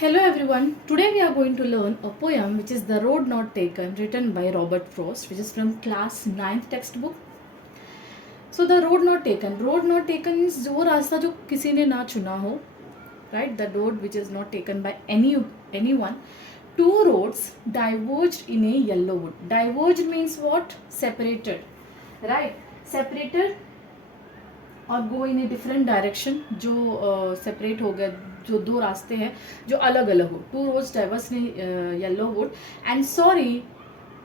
Hello everyone. Today we are going to learn a poem which is The Road Not Taken, written by Robert Frost, which is from class 9th textbook. So the road not taken. Road not taken means वो रास्ता जो किसी ने ना चुना हो, right? The road which is not taken by anyone. Two roads diverged in a yellow wood. Diverged means what? Separated, right? Separated और गो इन a different direction जो सेपरेट हो गया, जो दो रास्ते हैं जो अलग अलग हो. Two roads diverged in yellow wood and sorry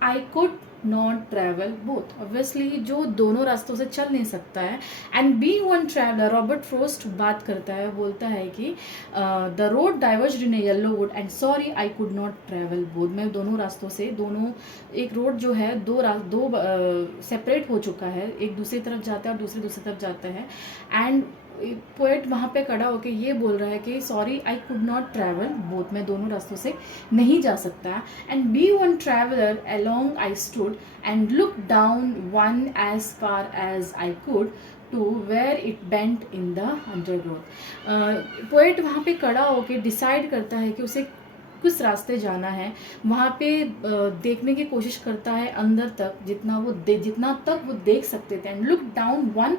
I could not travel both. Obviously जो दोनों रास्तों से चल नहीं सकता है. And be one traveller, Robert Frost बात करता है, बोलता है कि the road diverged in a yellow wood and sorry I could not travel both. मैं दोनों रास्तों से, दोनों एक रोड जो है दो सेपरेट हो चुका है, एक दूसरी तरफ जाता है और दूसरी तरफ जाता है. एंड पोएट वहाँ पे खड़ा होकर ये बोल रहा है कि sorry I could not travel both, मैं दोनों रास्तों से नहीं जा सकता. And be one traveller along I stood and look down one as far as I could to where it bent in the undergrowth. Poet वहाँ पे खड़ा होकर डिसाइड करता है कि उसे किस रास्ते जाना है. वहाँ पे देखने की कोशिश करता है अंदर तक, जितना तक वो देख सकते थे. And look down one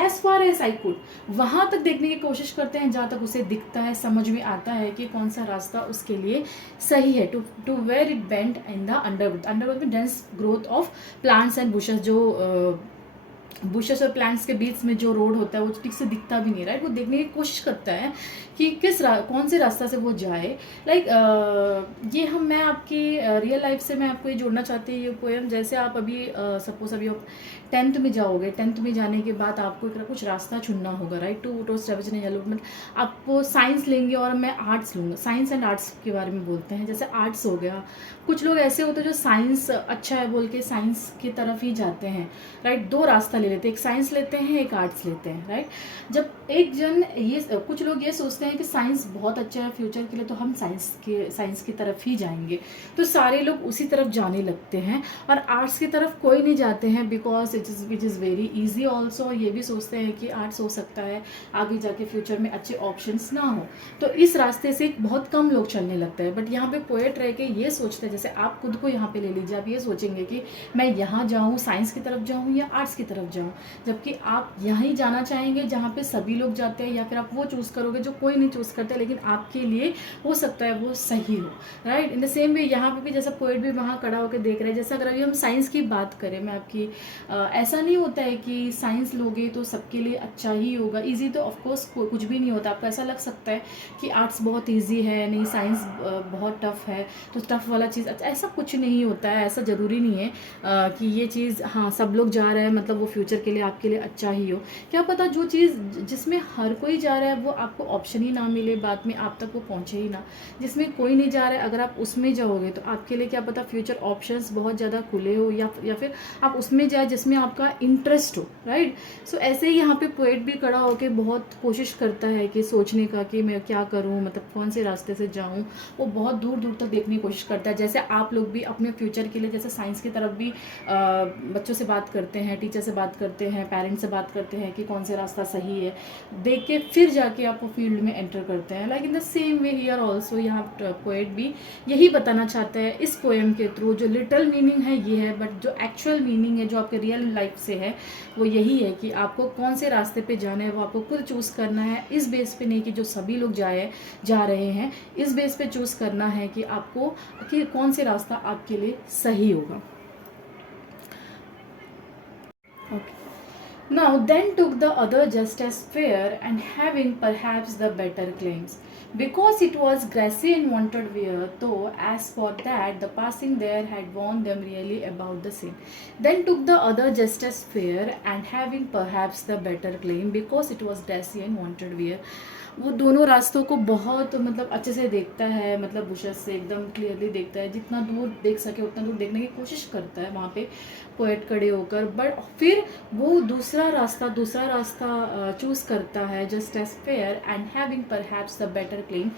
as far as I could, वहाँ तक देखने की कोशिश करते हैं जहाँ तक उसे दिखता है, समझ में आता है कि कौन सा रास्ता उसके लिए सही है. To where it bent in the undergrowth. Undergrowth में dense growth of plants and bushes, जो बुशेस और प्लांट्स के बीच में जो रोड होता है वो ठीक से दिखता भी नहीं, राइट. वो देखने की कोशिश करता है कि कौन से रास्ता से वो जाए. ये मैं आपकी रियल लाइफ से मैं आपको ये जोड़ना चाहती हूँ ये पोएम. जैसे आप अभी सपोज अभी आप 10th में जाओगे, 10th में जाने के बाद आपको कुछ रास्ता चुनना होगा, right. Two toss travel in yellow. आप साइंस लेंगे और मैं आर्ट्स लूँगा. साइंस एंड आर्ट्स के बारे में बोलते हैं. जैसे आर्ट्स हो गया, कुछ लोग ऐसे होते हैं जो साइंस अच्छा है बोल के साइंस की तरफ ही जाते हैं, राइट. दो रास्ता ले लेते हैं, एक साइंस लेते हैं, एक आर्ट्स लेते हैं, राइट. जब कुछ लोग ये सोचते हैं कि साइंस बहुत अच्छा है फ्यूचर के लिए, तो हम साइंस की तरफ ही जाएंगे, तो सारे लोग उसी तरफ जाने लगते हैं. और आर्ट्स की तरफ कोई नहीं जाते हैं because it is very easy also. ये भी सोचते हैं कि आर्ट्स हो सकता है आगे जाके फ्यूचर में अच्छे ऑप्शंस ना हो, तो इस रास्ते से बहुत कम लोग चलने लगते हैं. बट यहाँ पे पोएट रह के ये सोचते हैं, जैसे आप खुद को यहाँ पे ले लीजिए, आप ये सोचेंगे कि मैं यहाँ जाऊँ, साइंस की तरफ जाऊँ या आर्ट्स की तरफ जाऊँ, जबकि आप यहीं जाना चाहेंगे जहाँ पे सभी लोग जाते हैं, या फिर आप वो चूज़ करोगे जो कोई नहीं चूज़ करते लेकिन आपके लिए हो सकता है वो सही हो, right. In the same way यहाँ पे भी जैसा पोएट भी वहाँ खड़ा होकर देख रहे हैं. जैसा अगर अभी हम साइंस की बात करें, मैं आपकी ऐसा नहीं होता है कि साइंस लोगे तो सबके लिए अच्छा ही होगा. ईजी तो ऑफकोर्स कुछ भी नहीं होता. आपको ऐसा लग सकता है कि आर्ट्स बहुत ईजी है, नहीं साइंस बहुत टफ है, तो टफ वाला चीज़ अच्छा, ऐसा कुछ नहीं होता है. ऐसा ज़रूरी नहीं है कि ये चीज़ हाँ सब लोग जा रहे हैं मतलब वो फ्यूचर के लिए आपके लिए अच्छा ही हो. क्या पता जो चीज़ जिसमें हर कोई जा रहा है वो आपको ऑप्शन ही ना मिले, बाद में आप तक वो पहुँचे ही ना. जिसमें कोई नहीं जा रहा है, अगर आप उसमें जाओगे तो आपके लिए क्या पता फ्यूचर ऑप्शंस बहुत ज़्यादा खुले हो, या फिर आप उसमें जाए जिसमें आपका इंटरेस्ट हो, राइट. सो ऐसे ही यहाँ पे पोएट भी खड़ा होकर बहुत कोशिश करता है कि सोचने का कि मैं क्या करूँ, मतलब कौन से रास्ते से जाऊँ. वो बहुत दूर दूर तक देखने की कोशिश करता है. जैसे आप लोग भी अपने फ्यूचर के लिए जैसे साइंस की तरफ भी बच्चों से बात करते हैं, टीचर से बात करते हैं, पेरेंट्स से बात करते हैं कि कौन से रास्ता सही है, देख के फिर जाके आप वो फील्ड में एंटर करते हैं. Like in the same way here also यहाँ पोएट भी यही बताना चाहता है इस पोएम के थ्रू. जो लिटल मीनिंग है ये है, बट जो एक्चुअल मीनिंग है जो आपके रियल लाइफ से है वो यही है कि आपको कौन से रास्ते पे जाना है वो आपको खुद चूज़ करना है. इस बेस पे नहीं कि जो सभी लोग जा रहे हैं, इस बेस पे चूज़ करना है कि आपको कि कौन से रास्ता आपके लिए सही होगा. Okay. Now then took the other just as fair, and having perhaps the better claims, because it was grassy and wanted wear, though as for that the passing there had warned them really about the same. Then took the other just as fair, and having perhaps the better claim, because it was grassy and wanted wear. वो दोनों रास्तों को बहुत मतलब अच्छे से देखता है, मतलब बुशेस से एकदम क्लियरली देखता है, जितना दूर देख सके उतना दूर देखने की कोशिश करता है वहाँ पे पोएट खड़े होकर. बट फिर वो दूसरा रास्ता चूज़ करता है just as fair and having perhaps the better claim.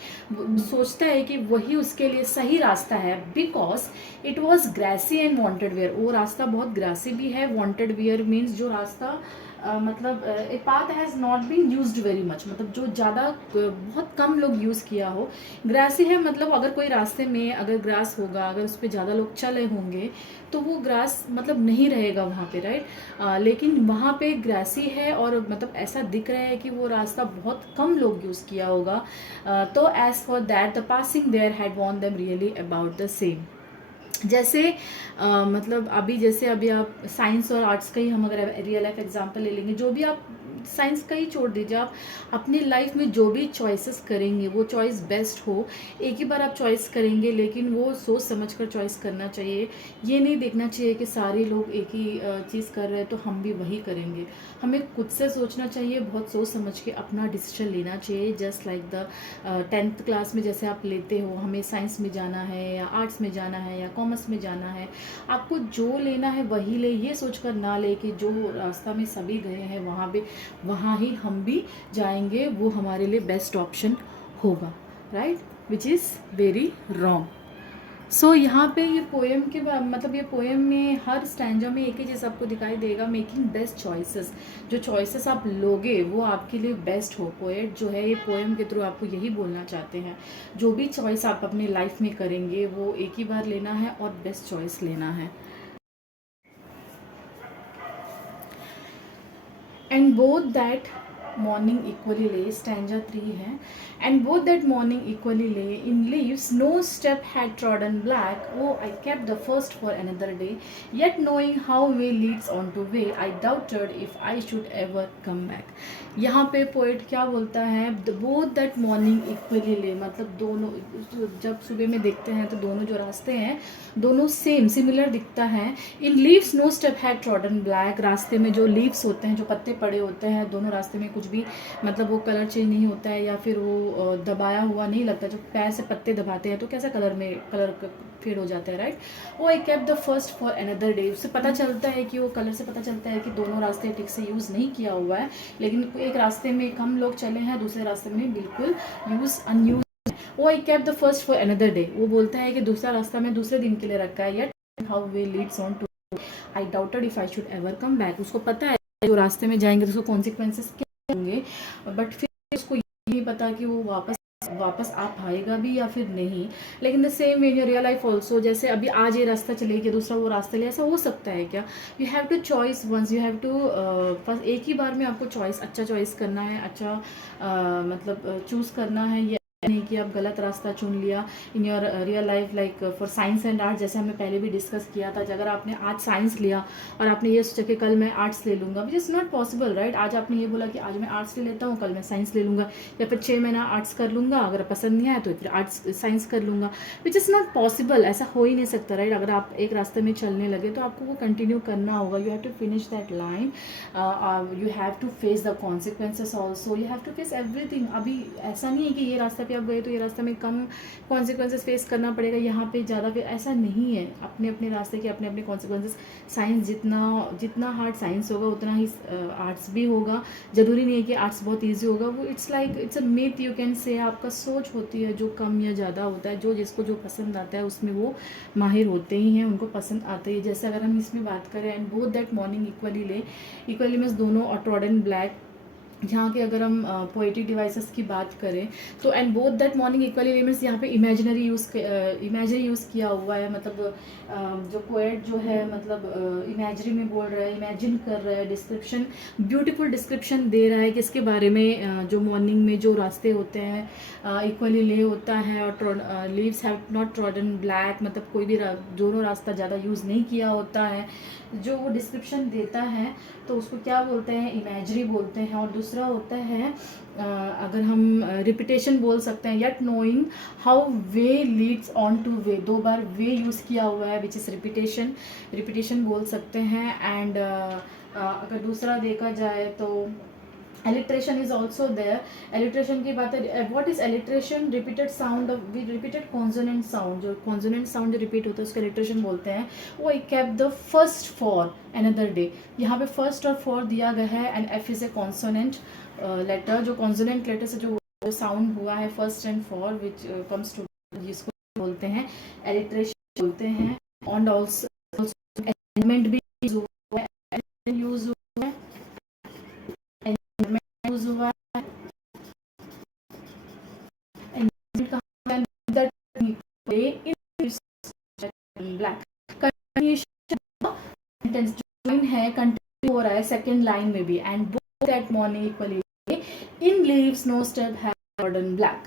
सोचता है कि वही उसके लिए सही रास्ता है, because it was grassy and wanted wear. वो रास्ता बहुत ग्रासी भी है. वॉन्टेड वेयर मीन्स जो रास्ता मतलब a path has not been used very much, मतलब जो ज़्यादा बहुत कम लोग यूज़ किया हो। ग्रासी है, मतलब अगर कोई रास्ते में अगर ग्रास होगा, अगर उस पे ज़्यादा लोग चले होंगे तो वो ग्रास मतलब नहीं रहेगा वहाँ पे, राइट। लेकिन वहाँ पे ग्रासी है और मतलब ऐसा दिख रहा है कि वो रास्ता बहुत कम लोग यूज़ किया होगा। तो as for that the passing there had worn them really about the same. जैसे मतलब अभी जैसे अभी आप साइंस और आर्ट्स का ही हम अगर रियल लाइफ एग्जांपल ले लेंगे, जो भी आप साइंस का ही छोड़ दीजिए, आप अपनी लाइफ में जो भी चॉइसेस करेंगे वो चॉइस बेस्ट हो। एक ही बार आप चॉइस करेंगे, लेकिन वो सोच समझ कर चॉइस करना चाहिए। ये नहीं देखना चाहिए कि सारे लोग एक ही चीज़ कर रहे हैं तो हम भी वही करेंगे। हमें खुद से सोचना चाहिए, बहुत सोच समझ के अपना डिसीजन लेना चाहिए। Just like the 10th class में जैसे आप लेते हो, हमें साइंस में जाना है या आर्ट्स में जाना है या कॉमर्स में जाना है, आपको जो लेना है वही ले, ये सोचकर ना ले कि जो रास्ता में सभी गए हैं वहाँ ही हम भी जाएंगे, वो हमारे लिए बेस्ट ऑप्शन होगा, right, which is very wrong. So यहाँ पे ये पोएम के मतलब ये पोएम में हर स्टैंजा में एक ही चीज़ आपको दिखाई देगा, मेकिंग बेस्ट चॉइसेस। जो चॉइसेस आप लोगे वो आपके लिए बेस्ट हो। पोएट जो है ये पोएम के थ्रू आपको यही बोलना चाहते हैं, जो भी चॉइस आप अपनी लाइफ में करेंगे वो एक ही बार लेना है और बेस्ट चॉइस लेना है। And both that morning equally lay, stanza 3 है। And both that morning equally lay in leaves no step had trodden black, oh I kept the first for another day, yet knowing how way leads on to way, I doubted if I should ever come back. यहाँ पे poet क्या बोलता है, both that morning equally ले, मतलब दोनों, जब सुबह में देखते हैं तो दोनों जो रास्ते हैं दोनों सेम सिमिलर दिखता है। In leaves no step had trodden black, रास्ते में जो लीव्स होते हैं, जो पत्ते पड़े होते हैं, दोनों रास्ते में कुछ भी मतलब वो कलर चेंज नहीं होता है या फिर वो दबाया हुआ नहीं लगता। जब पैर से पत्ते दबाते हैं तो कैसा कलर फेड हो जाता है, राइट। वो I kept the first for another day, उससे पता चलता है कि वो कलर से पता चलता है कि दोनों रास्ते ठीक से यूज़ नहीं किया हुआ है, लेकिन एक रास्ते में कम लोग चले हैं, दूसरे रास्ते में बिल्कुल अनयूज। वो I kept the first for another day, वो बोलता है कि दूसरा रास्ता मैं दूसरे दिन के लिए रखा है, yet how way leads on to, I doubted if I should ever come back. उसको पता है जो रास्ते में जाएंगे तो उसको कॉन्सिक्वेंसेस क्या होंगे, बट फिर उसको ये नहीं पता कि वो वापस आ पाएगा भी या फिर नहीं। लेकिन the same in your real life also, जैसे अभी आज ये रास्ता चलेगी दूसरा वो रास्ता ले, ऐसा हो सकता है क्या? You have to choice once, you have to first, एक ही बार में आपको अच्छा चॉइस करना है, अच्छा मतलब चूज़ करना है। ये नहीं कि आप गलत रास्ता चुन लिया in your real life. Like for science and arts, जैसे हमने पहले भी डिस्कस किया था, अगर आपने आज साइंस लिया और आपने ये सोचा कि कल मैं आर्ट्स ले लूँगा, which is not possible, right. आज आपने ये बोला कि आज मैं आर्ट्स ले लेता हूँ, कल मैं साइंस ले लूँगा, या फिर 6 महीना आर्ट्स कर लूँगा, अगर पसंद नहीं आया तो फिर आर्ट्स साइंस कर लूँगा, विच इज़ नॉट पॉसिबल। ऐसा हो ही नहीं सकता, राइट। अगर आप एक रास्ते में चलने लगे तो आपको वो कंटिन्यू करना होगा, you have to finish that line, you have to face the consequences also, you have to face everything. अभी ऐसा नहीं है कि ये रास्ता पे आप गए तो ये रास्ता में कम कॉन्सिक्वेंसेस फेस करना पड़ेगा, यहाँ पे ज़्यादा, फिर ऐसा नहीं है। अपने अपने रास्ते के अपने अपने कॉन्सिक्वेंसेस। साइंस जितना हार्ड साइंस होगा उतना ही आर्ट्स भी होगा। ज़रूरी नहीं है कि आर्ट्स बहुत ईजी होगा, वो it's a myth you can say. आपका सोच होती है, जो कम या ज़्यादा होता है, जो जिसको जो पसंद आता है उसमें वो माहिर होते ही हैं, उनको पसंद आते ही। जैसे अगर हम इसमें बात करें, and both that morning equally means दोनों ट्रॉडन ब्लैक। यहाँ के अगर हम पोएटिक डिवाइसेस की बात करें तो and both that morning equally means यहाँ पे इमेजिनरी यूज़ किया हुआ है। मतलब जो पोएट जो है मतलब इमेजरी में बोल रहा है, इमेजिन कर रहा है, डिस्क्रिप्शन, ब्यूटीफुल डिस्क्रिप्शन दे रहा है किसके बारे में, जो मॉर्निंग में जो रास्ते होते हैं इक्वली ले होता है, और leaves have not trodden black, मतलब कोई भी दोनों रास्ता ज़्यादा यूज़ नहीं किया होता है। जो वो डिस्क्रिप्शन देता है तो उसको क्या बोलते हैं, इमेजरी बोलते हैं। और दूसरा होता है अगर हम रिपीटेशन बोल सकते हैं, yet knowing how way leads on to way, 2 bar way use किया हुआ है, विच इज़ रिपीटेशन बोल सकते हैं। एंड अगर दूसरा देखा जाए तो alliteration is also there. Alliteration की बात है, what is alliteration, repeated sound of repeated consonant sound, जो कॉन्सोनेंट साउंड जो रिपीट होता है उसको एलिट्रेशन बोलते हैं। वो I kept the first for another day, यहाँ पे फर्स्ट और फॉर दिया गया है, and f is a consonant letter, जो कॉन्सोनेंट लेटर से जो साउंड हुआ है first and for, which comes to, जिसको बोलते हैं एलिट्रेशन बोलते हैं। एंड ऑल्सो एलिमेंट भी यूज हुआ है, यूज हुआ है, एंजाइमेंट कहाँ है, that play in black. Continuation sentence जो लाइन है कंटिन्यू हो रहा है सेकंड लाइन में भी, and both at morning equally in leaves no step है मॉडर्न ब्लैक।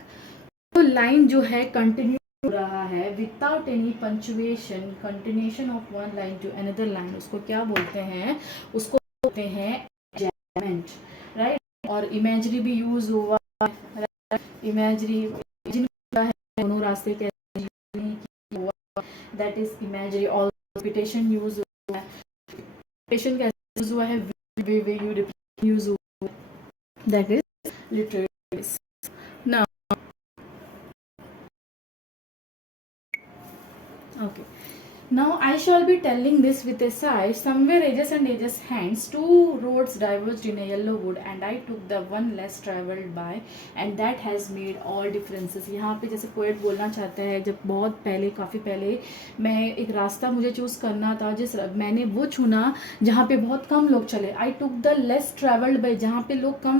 तो लाइन जो है कंटिन्यू हो रहा है without any punctuation, continuation of one line to another line, उसको क्या बोलते हैं, उसको बोलते हैं एंजाइमेंट, राइट। और इमेजरी भी यूज हुआ, इमेजरी है दोनों रास्ते के, दैट इज इमेजरी। और रिपीटेशन यूज हुआ है, रिपीटेशन कैसे यूज हुआ है, वे वे यू रिपीट यूज हुआ है, that is literary. Now okay, now I shall be telling this with a sigh. Somewhere edges and edges hands, two roads diverged in a yellow wood, and I took the one less traveled by, and that has made all differences. यहाँ पे जैसे poet बोलना चाहता है, जब बहुत पहले, काफ़ी पहले मैं एक रास्ता मुझे चूज़ करना था, मैंने वो चुना जहाँ पे बहुत कम लोग चले। I took the less travelled by, जहाँ पे लोग कम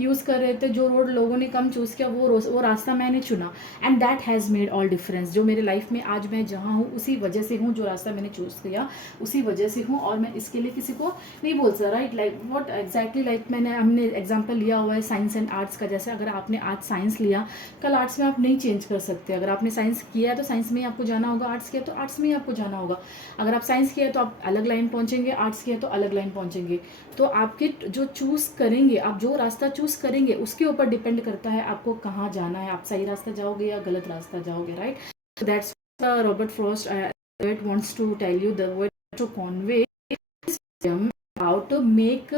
यूज़ कर रहे थे, जो रोड लोगों ने कम चूज़ किया, वो रास्ता मैंने चुना, and that has made all difference. जो मेरे लाइफ में आज मैं जहाँ हूँ उसी वजह से हूँ, जो रास्ता मैंने चूज़ किया उसी वजह से हूँ, और मैं इसके लिए किसी को नहीं बोल सकता, right. Like what exactly, like हमने एग्जांपल लिया हुआ है साइंस एंड आर्ट्स का। जैसे अगर आपने आज साइंस लिया, कल आर्ट्स में आप नहीं चेंज कर सकते। अगर आपने साइंस किया है तो साइंस में ही आपको जाना होगा, आर्ट्स किया तो आर्ट्स में ही आपको जाना होगा। अगर आप साइंस किया तो आप अलग लाइन पहुँचेंगे, आर्ट्स किया तो अलग लाइन पहुँचेंगे। तो आपके जो चूज़ करेंगे, आप जो रास्ता चूज़ करेंगे उसके ऊपर डिपेंड करता है आपको कहाँ जाना है, आप सही रास्ता जाओगे या गलत रास्ता जाओगे, right. That's Robert Frost it wants to tell you, the way to convey how to make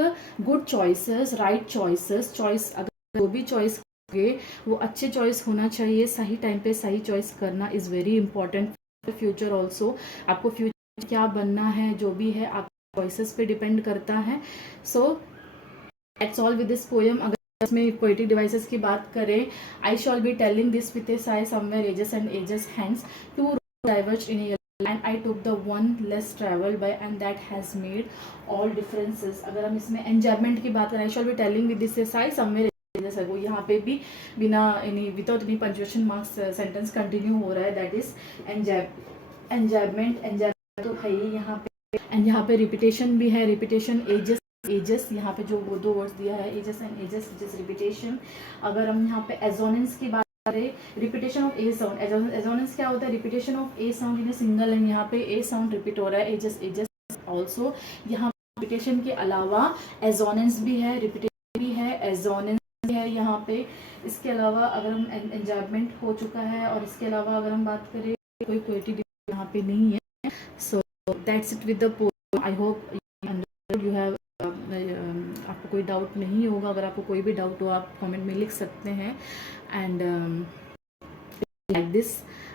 good choices, right choices। Choice अगर वो भी चॉइस करोगे वो अच्छे चॉइस होना चाहिए, सही टाइम पे सही चॉइस करना is very important. Future also, आपको फ्यूचर क्या बनना है जो भी है आप चॉइसेस पे डिपेंड करता है। So that's all with this poem. अगर इसमें पोएटिक डिवाइसेस की बात करें, I shall be telling this with a sigh, somewhere ages and ages hence, two diverged in a, and I took the one less traveled by, and that has made all differences। अगर हम इसमें enjoyment की बात करें, I shall be telling with this sigh somewhere, वो यहाँ पे भी बिना without any punctuation marks sentence continue हो रहा है, दैट इज एंजॉयमेंट। एंजॉयमेंट तो है ही यहाँ पे, एंड यहाँ पे रिपीटेशन भी है, रिपीटेशन एजेस एजेस, यहाँ पे जो वो दो वर्ड्स दिया है ages and ages, ages repetition. अगर हम यहाँ पे एजोनेंस की बात, repetition of a sound, assonance क्या होता है, repetition of a sound in a single line. यहाँ पे ए साउंड रिपीट हो रहा है, एजेस एजेस ऑल्सो। यहाँ रिपीटेशन के अलावा एजोनेंस भी है, रिपीटेशन भी है, एजोनेंस भी है यहाँ पे। इसके अलावा अगर हम एंजॉयमेंट हो चुका है, और इसके अलावा अगर हम बात करें कोई पोएटिक यहाँ पे नहीं है। So that's it with the poem. I hope you have, आपको कोई डाउट नहीं होगा। अगर आपको कोई भी डाउट हो आप कमेंट में लिख सकते हैं। And like this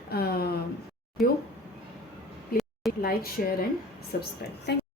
video, please like, share and subscribe. Thank you.